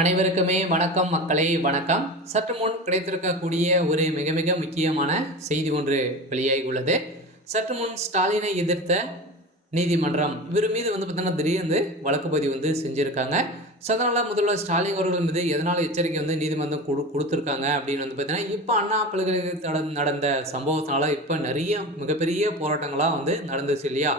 அனைவருக்குமே வணக்கம் மக்களே, வணக்கம். சற்று முன் கிடைத்திருக்கக்கூடிய ஒரு மிக மிக முக்கியமான செய்தி ஒன்று வெளியாகி உள்ளது. சற்று முன் ஸ்டாலினை எதிர்த்த நீதிமன்றம் இவர் மீது பார்த்தீங்கன்னா திடீர்னு வழக்கு பதிவு செஞ்சுருக்காங்க. ஸோ அதனால் முதல்வர் ஸ்டாலின் அவர்கள் மீது எதனால் எச்சரிக்கை நீதிமன்றம் கொடுத்துருக்காங்க அப்படின்னு பார்த்தீங்கன்னா, இப்போ அண்ணா பல்கலைக்கழக நடந்த சம்பவத்தினால இப்போ நிறைய மிகப்பெரிய போராட்டங்களாக நடந்துச்சு இல்லையா?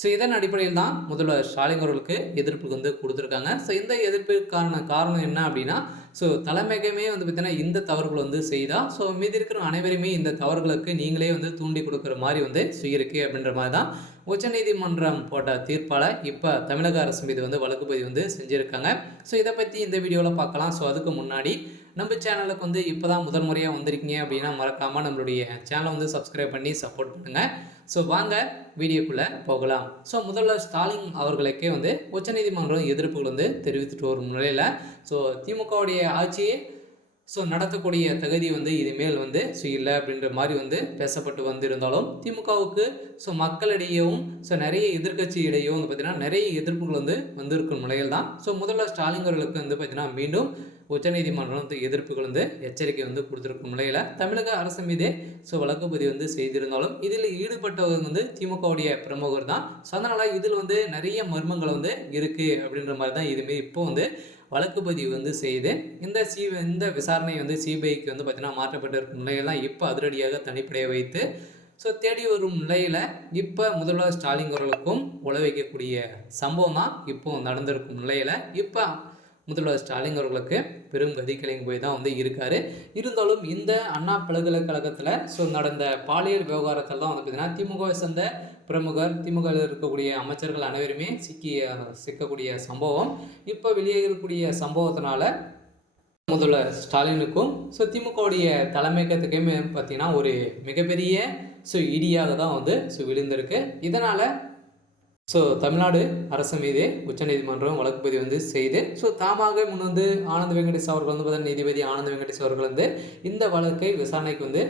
ஸோ இதன் அடிப்படையில் தான் முதல்வர் ஸ்டாலின் அவர்களுக்கு எதிர்ப்பு கொடுத்துருக்காங்க. ஸோ இந்த எதிர்ப்பிற்கான காரணம் என்ன அப்படின்னா, ஸோ தலைமையகமே பார்த்தீங்கன்னா இந்த தவறுகள் செய்தால் ஸோ மீதி இருக்கிற அனைவருமே இந்த தவறுகளுக்கு நீங்களே தூண்டி கொடுக்குற மாதிரி இருக்கு அப்படின்ற மாதிரி தான் உச்சநீதிமன்றம் போட்ட தீர்ப்பால் இப்போ தமிழக அரசு மீது வழக்கு பதிவு செஞ்சுருக்காங்க. ஸோ இதை பற்றி இந்த வீடியோவில் பார்க்கலாம். ஸோ அதுக்கு முன்னாடி நம்ம சேனலுக்கு இப்போ தான் முதல் முறையாக வந்திருக்கீங்க அப்படின்னா மறக்காமல் நம்மளுடைய சேனலை சப்ஸ்கிரைப் பண்ணி சப்போர்ட் பண்ணுங்கள். ஸோ வாங்க வீடியோக்குள்ளே போகலாம். ஸோ முதல்வர் ஸ்டாலின் அவர்களுக்கே உச்சநீதிமன்றம் எதிர்ப்புகள் தெரிவித்துட்டு வரும் நிலையில் ஸோ திமுகவுடைய ஆட்சியை நடத்தக்கூடிய தகுதி இனிமேல் ஸோ இல்லை அப்படின்ற மாதிரி பேசப்பட்டு வந்திருந்தாலும் திமுகவுக்கு மக்களிடையேவும் நிறைய எதிர்கட்சி இடையும் பார்த்தீங்கன்னா நிறைய எதிர்ப்புகள் வந்திருக்கும் நிலையில் தான் ஸோ முதல்வர் ஸ்டாலின் அவர்களுக்கு பார்த்தீங்கன்னா மீண்டும் உச்சநீதிமன்றம் எதிர்ப்புகள் எச்சரிக்கை கொடுத்துருக்கும் நிலையில் தமிழக அரசு மீதே வழக்கு பதிவு செய்திருந்தாலும் இதில் ஈடுபட்டவர் திமுகவுடைய பிரமுகர் தான். ஸோ அதனால் இதில் நிறைய மர்மங்கள் இருக்குது அப்படின்ற மாதிரி தான் இதுமாரி இப்போ வழக்கு பதிவு செய்து இந்த விசாரணை சிபிஐக்கு பார்த்தீங்கன்னா மாற்றப்பட்டிருக்கும் நிலையெல்லாம் இப்போ அதிரடியாக தனிப்படையை வைத்து ஸோ தேடி வரும் நிலையில் இப்போ முதல்வர் ஸ்டாலின் அவர்களுக்கும் உழ வைக்கக்கூடிய சம்பவம் தான் இப்போ நடந்திருக்கும் நிலையில் இப்போ முதல்வர் ஸ்டாலின் அவர்களுக்கு பெரும் கதிக்கிழங்கு போய் தான் இருக்கார். இருந்தாலும் இந்த அண்ணா பல்கலைக்கழகத்தில் நடந்த பாலியல் விவகாரத்தில் தான் பார்த்தீங்கன்னா திமுகவை சேர்ந்த பிரமுகர் திமுகவில் இருக்கக்கூடிய அமைச்சர்கள் அனைவருமே சிக்கக்கூடிய சம்பவம் இப்போ வெளியேறக்கூடிய சம்பவத்தினால முதல்வர் ஸ்டாலினுக்கும் ஸோ திமுகவுடைய தலைமையகத்துக்குமே பார்த்தீங்கன்னா ஒரு மிகப்பெரிய இடியாக தான் விழுந்திருக்கு. இதனால் ஸோ தமிழ்நாடு அரசு மீது உச்சநீதிமன்றம் வழக்கு பதிவு செய்து ஸோ தாமாக முன் ஆனந்த் வெங்கடேஷ் அவர்கள் நீதிபதி ஆனந்த் வெங்கடேஷ் அவர்கள் இந்த வழக்கை விசாரணைக்கு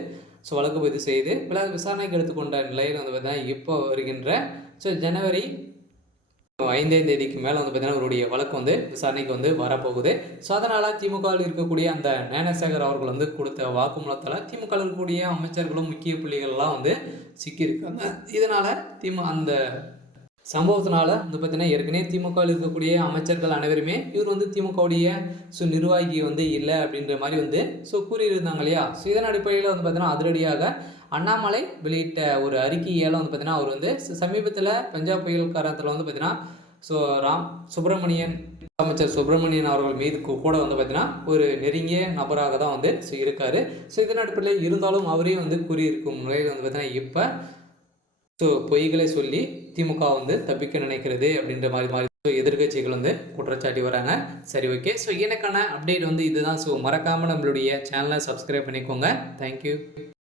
ஸோ வழக்கு பதிவு செய்து விசாரணைக்கு எடுத்துக்கொண்ட நிலையில் பார்த்தீங்கன்னா இப்போ வருகின்ற ஸோ ஜனவரி 5ஆம் தேதிக்கு மேலே பார்த்தீங்கன்னா அவருடைய வழக்கு விசாரணைக்கு வரப்போகுது. ஸோ அதனால் திமுகவில் இருக்கக்கூடிய அந்த ஞானசேகர் அவர்கள் கொடுத்த வாக்குமூலத்தில் திமுகவில் இருக்கக்கூடிய அமைச்சர்களும் முக்கிய புள்ளிகள்லாம் சிக்கியிருக்காங்க. இதனால் அந்த சம்பவத்தினால பார்த்தீங்கன்னா ஏற்கனவே திமுகவில் இருக்கக்கூடிய அமைச்சர்கள் அனைவருமே இவர் திமுகவுடைய நிர்வாகி இல்லை அப்படின்ற மாதிரி கூறியிருந்தாங்க இல்லையா? ஸோ இதன் அடிப்படையில் பார்த்தீங்கன்னா அதிரடியாக அண்ணாமலை வெளியிட்ட ஒரு அறிக்கையால் பார்த்தீங்கன்னா அவர் சமீபத்தில் பஞ்சாப் புயல் காரணத்தில் பார்த்தீங்கன்னா ஸோ சுப்பிரமணியன் அமைச்சர் சுப்பிரமணியன் அவர்கள் மீது கூட பார்த்தீங்கன்னா ஒரு நெருங்கிய நபராக தான் இருக்கார். ஸோ இதன் அடிப்படையில் இருந்தாலும் அவரே கூறியிருக்கும் நிலையில் பார்த்தீங்கன்னா இப்போ ஸோ பொய்களை சொல்லி திமுக தப்பிக்க நினைக்கிறது அப்படின்ற மாதிரி எதிர்கட்சிகள் குற்றச்சாட்டி வராங்க. சரி, ஓகே. ஸோ எனக்கான அப்டேட் இதுதான். ஸோ மறக்காமல் நம்மளுடைய சேனலை சப்ஸ்கிரைப் பண்ணிக்கோங்க. தேங்க்யூ.